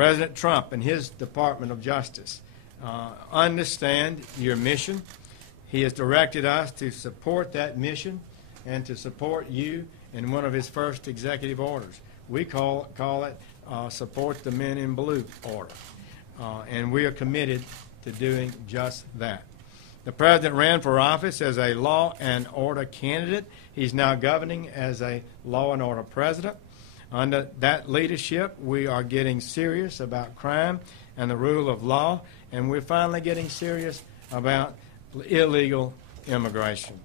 President Trump and his Department of Justice understand your mission. He has directed us to support that mission and to support you in one of his first executive orders. We call it Support the Men in Blue order. And we are committed to doing just that. The President ran for office as a law and order candidate. He's now governing as a law and order president. Under that leadership, we are getting serious about crime and the rule of law, and we're finally getting serious about illegal immigration.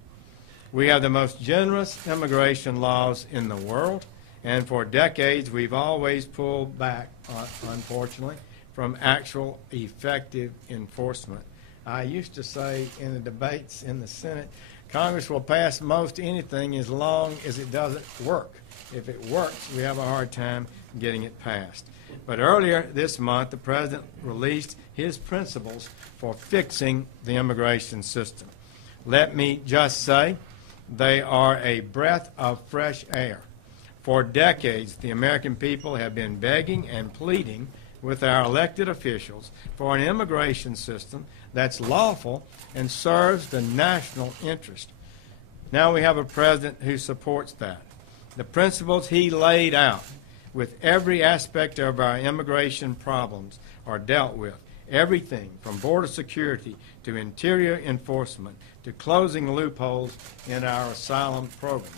We have the most generous immigration laws in the world, and for decades we've always pulled back, unfortunately, from actual effective enforcement. I used to say in the debates in the Senate, Congress will pass most anything as long as it doesn't work. If it works, we have a hard time getting it passed. But earlier this month, the President released his principles for fixing the immigration system. Let me just say, they are a breath of fresh air. For decades, the American people have been begging and pleading with our elected officials for an immigration system that's lawful and serves the national interest. Now we have a president who supports that. The principles he laid out with every aspect of our immigration problems are dealt with. Everything from border security to interior enforcement to closing loopholes in our asylum program.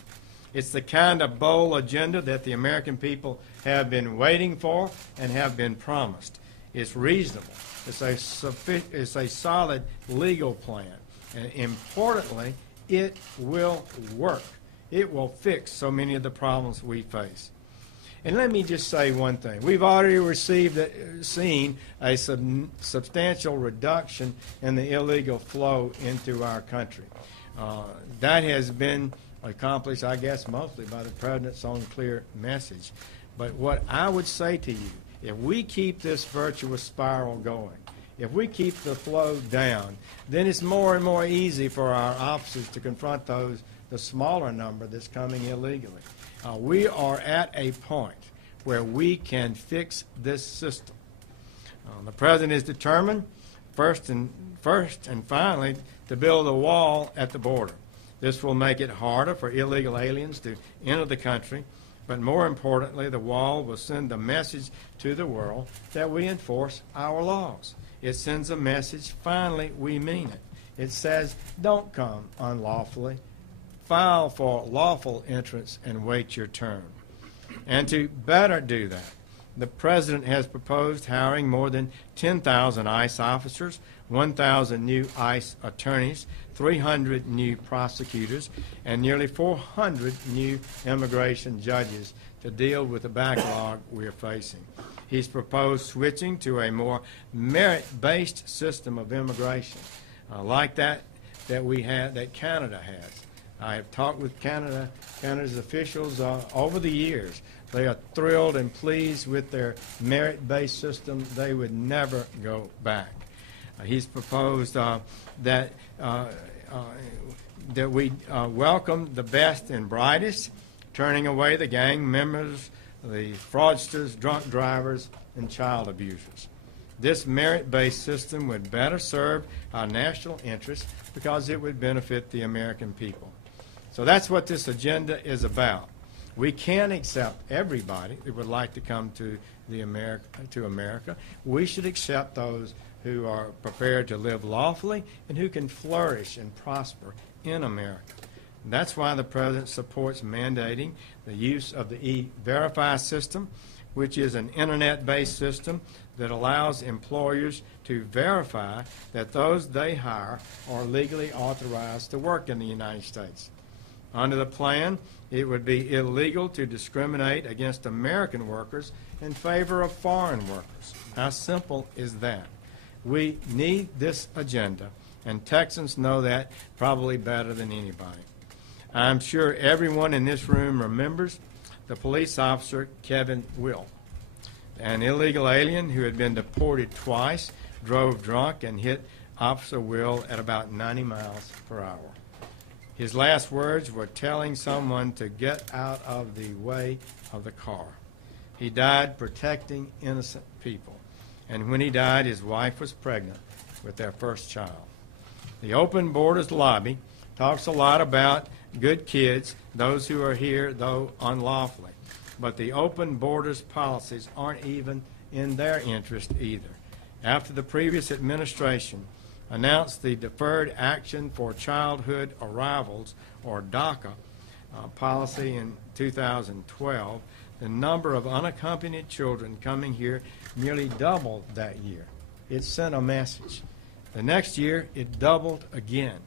It's the kind of bold agenda that the American people have been waiting for and have been promised. It's reasonable. It's a solid legal plan. And importantly, it will work. It will fix so many of the problems we face. And let me just say one thing. We've already seen a substantial reduction in the illegal flow into our country. That has been accomplished, I guess, mostly by the President's own clear message. But what I would say to you, if we keep this virtuous spiral going, if we keep the flow down, then it's more and more easy for our officers to confront the smaller number that's coming illegally. We are at a point where we can fix this system. The President is determined, first and finally, to build a wall at the border. This will make it harder for illegal aliens to enter the country, but more importantly, the wall will send a message to the world that we enforce our laws. It sends a message, finally, we mean it. It says, don't come unlawfully. File for lawful entrance and wait your turn. And to better do that, the President has proposed hiring more than 10,000 ICE officers, 1,000 new ICE attorneys, 300 new prosecutors, and nearly 400 new immigration judges to deal with the backlog we're facing. He's proposed switching to a more merit-based system of immigration, like that Canada has. I have talked with Canada's officials over the years. They are thrilled and pleased with their merit-based system. They would never go back. He's proposed that we welcome the best and brightest, turning away the gang members, the fraudsters, drunk drivers, and child abusers. This merit-based system would better serve our national interests because it would benefit the American people. So that's what this agenda is about. We can't accept everybody that would like to come to America. We should accept those who are prepared to live lawfully and who can flourish and prosper in America. And that's why the President supports mandating the use of the E-Verify system, which is an internet-based system that allows employers to verify that those they hire are legally authorized to work in the United States. Under the plan, it would be illegal to discriminate against American workers in favor of foreign workers. How simple is that? We need this agenda, and Texans know that probably better than anybody. I'm sure everyone in this room remembers the police officer, Kevin Will, an illegal alien who had been deported twice, drove drunk, and hit Officer Will at about 90 miles per hour. His last words were telling someone to get out of the way of the car. He died protecting innocent people. And when he died, his wife was pregnant with their first child. The Open Borders Lobby talks a lot about good kids, those who are here, though unlawfully. But the open borders policies aren't even in their interest either. After the previous administration announced the Deferred Action for Childhood Arrivals, or DACA, policy in 2012, the number of unaccompanied children coming here nearly doubled that year. It sent a message. The next year, it doubled again.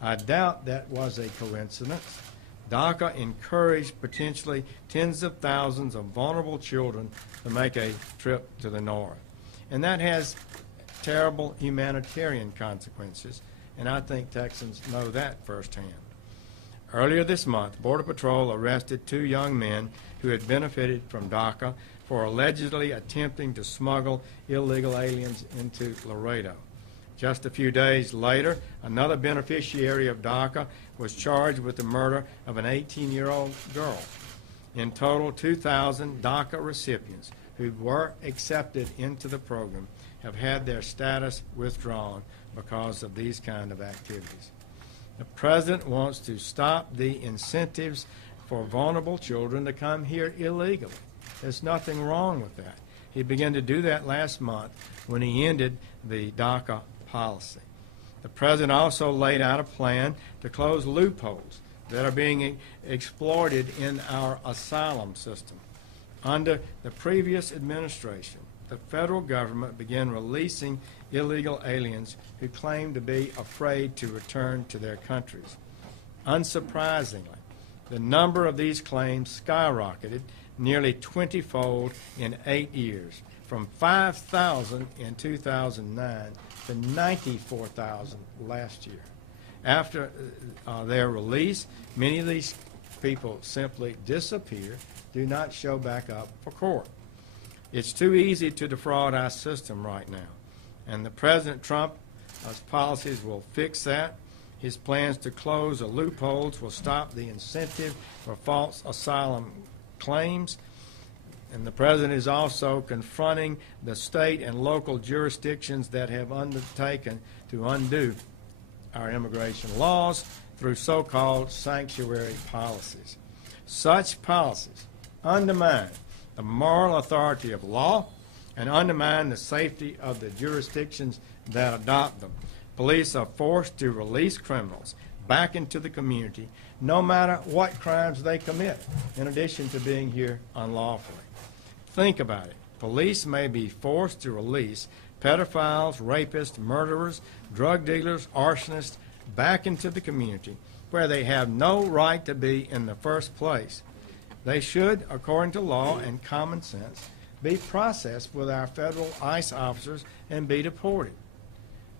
I doubt that was a coincidence. DACA encouraged potentially tens of thousands of vulnerable children to make a trip to the north. And that has terrible humanitarian consequences, and I think Texans know that firsthand. Earlier this month, Border Patrol arrested 2 young men who had benefited from DACA for allegedly attempting to smuggle illegal aliens into Laredo. Just a few days later, another beneficiary of DACA was charged with the murder of an 18-year-old girl. In total, 2,000 DACA recipients who were accepted into the program have had their status withdrawn because of these kind of activities. The president wants to stop the incentives for vulnerable children to come here illegally. There's nothing wrong with that. He began to do that last month when he ended the DACA policy. The president also laid out a plan to close loopholes that are being exploited in our asylum system. Under the previous administration, the federal government began releasing illegal aliens who claimed to be afraid to return to their countries. Unsurprisingly, the number of these claims skyrocketed nearly 20-fold in 8 years, from 5,000 in 2009 to 94,000 last year. After their release, many of these people simply disappear, do not show back up for court. It's too easy to defraud our system right now, and the President Trump's policies will fix that. His plans to close the loopholes will stop the incentive for false asylum claims. And the president is also confronting the state and local jurisdictions that have undertaken to undo our immigration laws through so-called sanctuary policies. Such policies undermine the moral authority of law and undermine the safety of the jurisdictions that adopt them. Police are forced to release criminals back into the community no matter what crimes they commit, in addition to being here unlawfully. Think about it. Police may be forced to release pedophiles, rapists, murderers, drug dealers, arsonists back into the community where they have no right to be in the first place. They should, according to law and common sense, be processed with our federal ICE officers and be deported.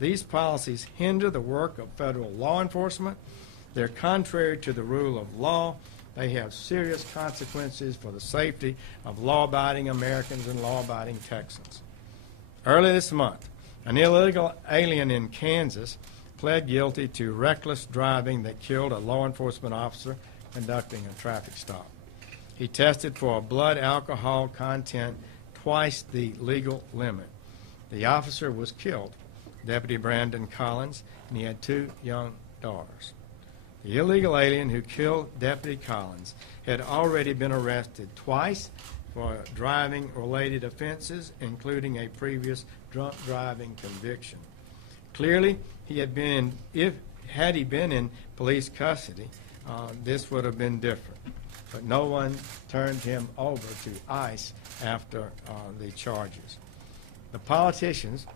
These policies hinder the work of federal law enforcement. They're contrary to the rule of law. They have serious consequences for the safety of law-abiding Americans and law-abiding Texans. Early this month, an illegal alien in Kansas pled guilty to reckless driving that killed a law enforcement officer conducting a traffic stop. He tested for a blood alcohol content twice the legal limit. The officer was killed, Deputy Brandon Collins, and he had 2 young daughters. The illegal alien who killed Deputy Collins had already been arrested twice for driving-related offenses, including a previous drunk driving conviction. Clearly, had he been in police custody, this would have been different. But no one turned him over to ICE after the charges. The politicians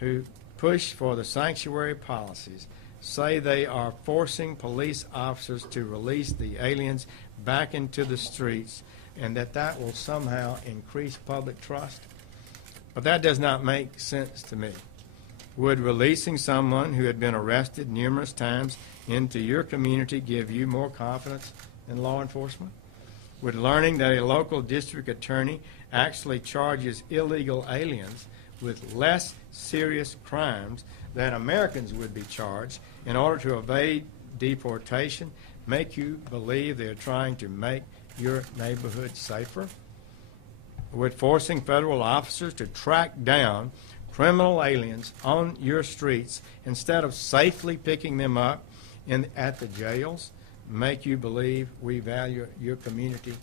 who push for the sanctuary policies say they are forcing police officers to release the aliens back into the streets and that will somehow increase public trust. But that does not make sense to me. Would releasing someone who had been arrested numerous times into your community give you more confidence in law enforcement? Would learning that a local district attorney actually charges illegal aliens with less serious crimes than Americans would be charged in order to evade deportation make you believe they're trying to make your neighborhood safer? with forcing federal officers to track down criminal aliens on your streets instead of safely picking them up at the jails make you believe we value your community?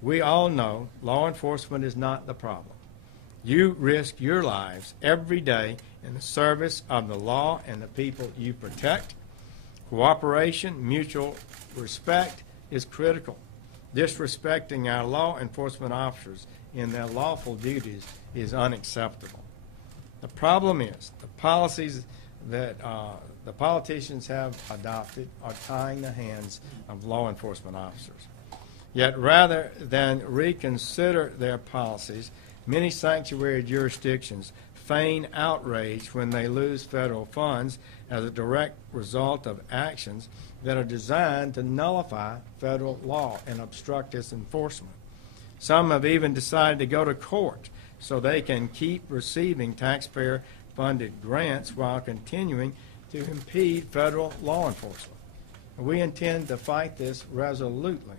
We all know law enforcement is not the problem. You risk your lives every day in the service of the law and the people you protect. Cooperation, mutual respect is critical. Disrespecting our law enforcement officers in their lawful duties is unacceptable. The problem is the policies that the politicians have adopted are tying the hands of law enforcement officers. Yet rather than reconsider their policies, many sanctuary jurisdictions feign outrage when they lose federal funds as a direct result of actions that are designed to nullify federal law and obstruct its enforcement. Some have even decided to go to court so they can keep receiving taxpayer-funded grants while continuing to impede federal law enforcement. We intend to fight this resolutely.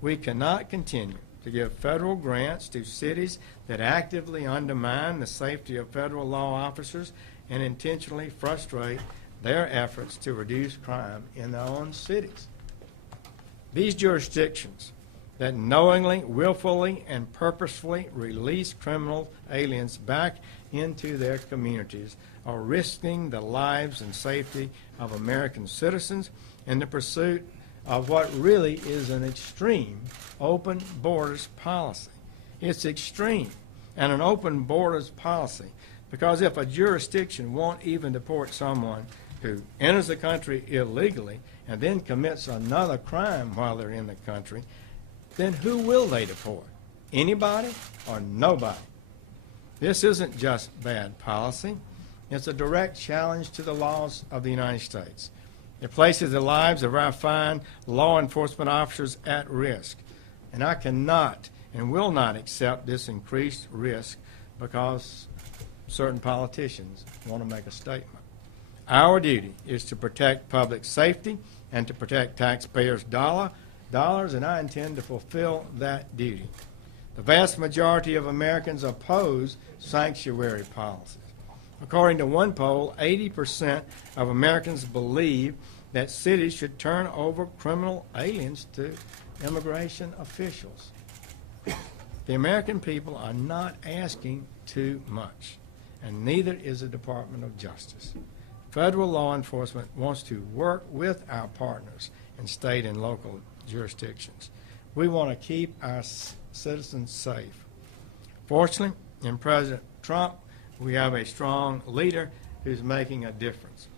We cannot continue to give federal grants to cities that actively undermine the safety of federal law officers and intentionally frustrate their efforts to reduce crime in their own cities. These jurisdictions that knowingly, willfully, and purposefully release criminal aliens back into their communities are risking the lives and safety of American citizens in the pursuit of what really is an extreme open borders policy. It's extreme and an open borders policy because if a jurisdiction won't even deport someone who enters the country illegally and then commits another crime while they're in the country, then who will they deport? Anybody or nobody? This isn't just bad policy. It's a direct challenge to the laws of the United States. It places the lives of our fine law enforcement officers at risk. And I cannot and will not accept this increased risk because certain politicians want to make a statement. Our duty is to protect public safety and to protect taxpayers' dollars, and I intend to fulfill that duty. The vast majority of Americans oppose sanctuary policies. According to one poll, 80% of Americans believe that cities should turn over criminal aliens to immigration officials. The American people are not asking too much, and neither is the Department of Justice. Federal law enforcement wants to work with our partners in state and local jurisdictions. We want to keep our citizens safe. Fortunately, in President Trump, we have a strong leader who's making a difference.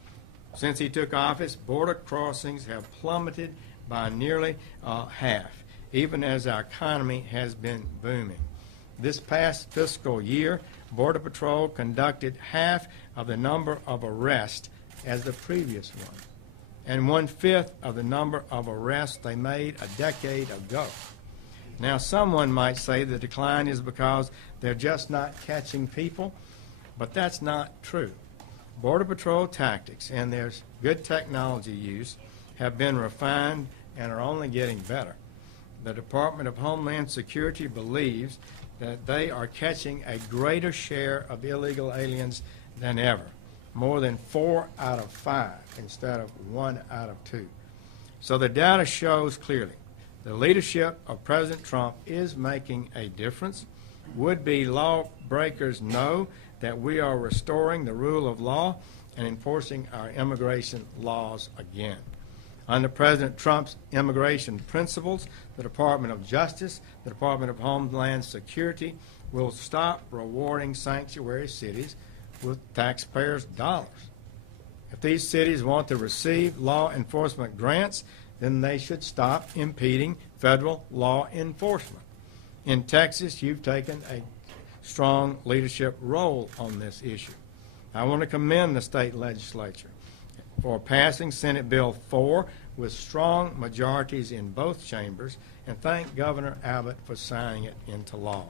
Since he took office, border crossings have plummeted by nearly half, even as our economy has been booming. This past fiscal year, Border Patrol conducted half of the number of arrests as the previous one, and 1/5 of the number of arrests they made a decade ago. Now, someone might say the decline is because they're just not catching people, but that's not true. Border Patrol tactics and their good technology use have been refined and are only getting better. The Department of Homeland Security believes that they are catching a greater share of illegal aliens than ever, more than 4 out of 5 instead of 1 out of 2. So the data shows clearly the leadership of President Trump is making a difference. Would-be lawbreakers know that we are restoring the rule of law and enforcing our immigration laws again. Under President Trump's immigration principles, the Department of Justice, the Department of Homeland Security will stop rewarding sanctuary cities with taxpayers' dollars. If these cities want to receive law enforcement grants, then they should stop impeding federal law enforcement. In Texas, you've taken a strong leadership role on this issue. I want to commend the state legislature for passing Senate Bill 4 with strong majorities in both chambers, and thank Governor Abbott for signing it into law.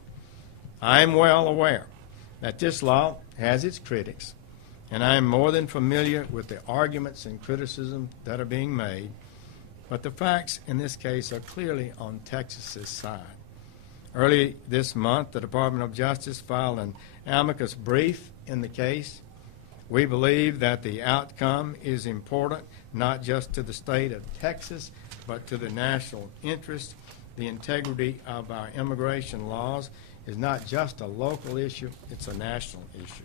I am well aware that this law has its critics, and I am more than familiar with the arguments and criticism that are being made, but the facts in this case are clearly on Texas's side. Early this month, the Department of Justice filed an amicus brief in the case. We believe that the outcome is important not just to the state of Texas, but to the national interest. The integrity of our immigration laws is not just a local issue, it's a national issue.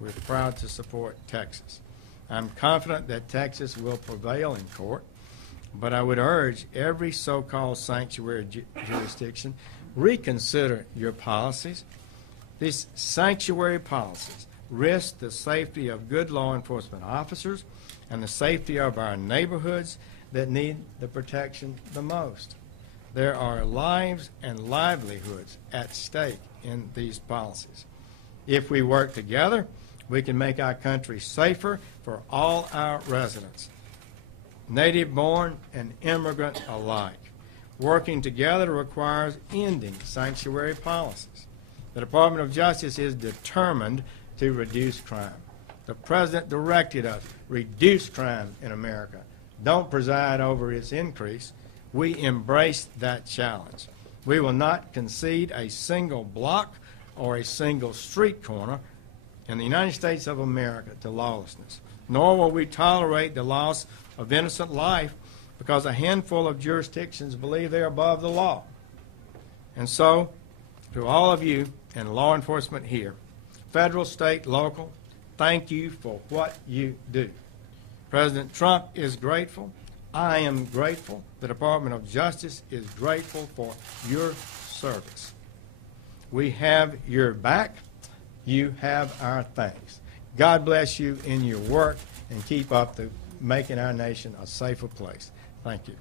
We're proud to support Texas. I'm confident that Texas will prevail in court, but I would urge every so-called sanctuary jurisdiction, reconsider your policies. These sanctuary policies risk the safety of good law enforcement officers and the safety of our neighborhoods that need the protection the most. There are lives and livelihoods at stake in these policies. If we work together, we can make our country safer for all our residents, native-born and immigrant alike. Working together requires ending sanctuary policies. The Department of Justice is determined to reduce crime. The President directed us, reduce crime in America. Don't preside over its increase. We embrace that challenge. We will not concede a single block or a single street corner in the United States of America to lawlessness, nor will we tolerate the loss of innocent life because a handful of jurisdictions believe they're above the law. And so, to all of you in law enforcement here, federal, state, local, thank you for what you do. President Trump is grateful. I am grateful. The Department of Justice is grateful for your service. We have your back. You have our thanks. God bless you in your work and keep up the making our nation a safer place. Thank you.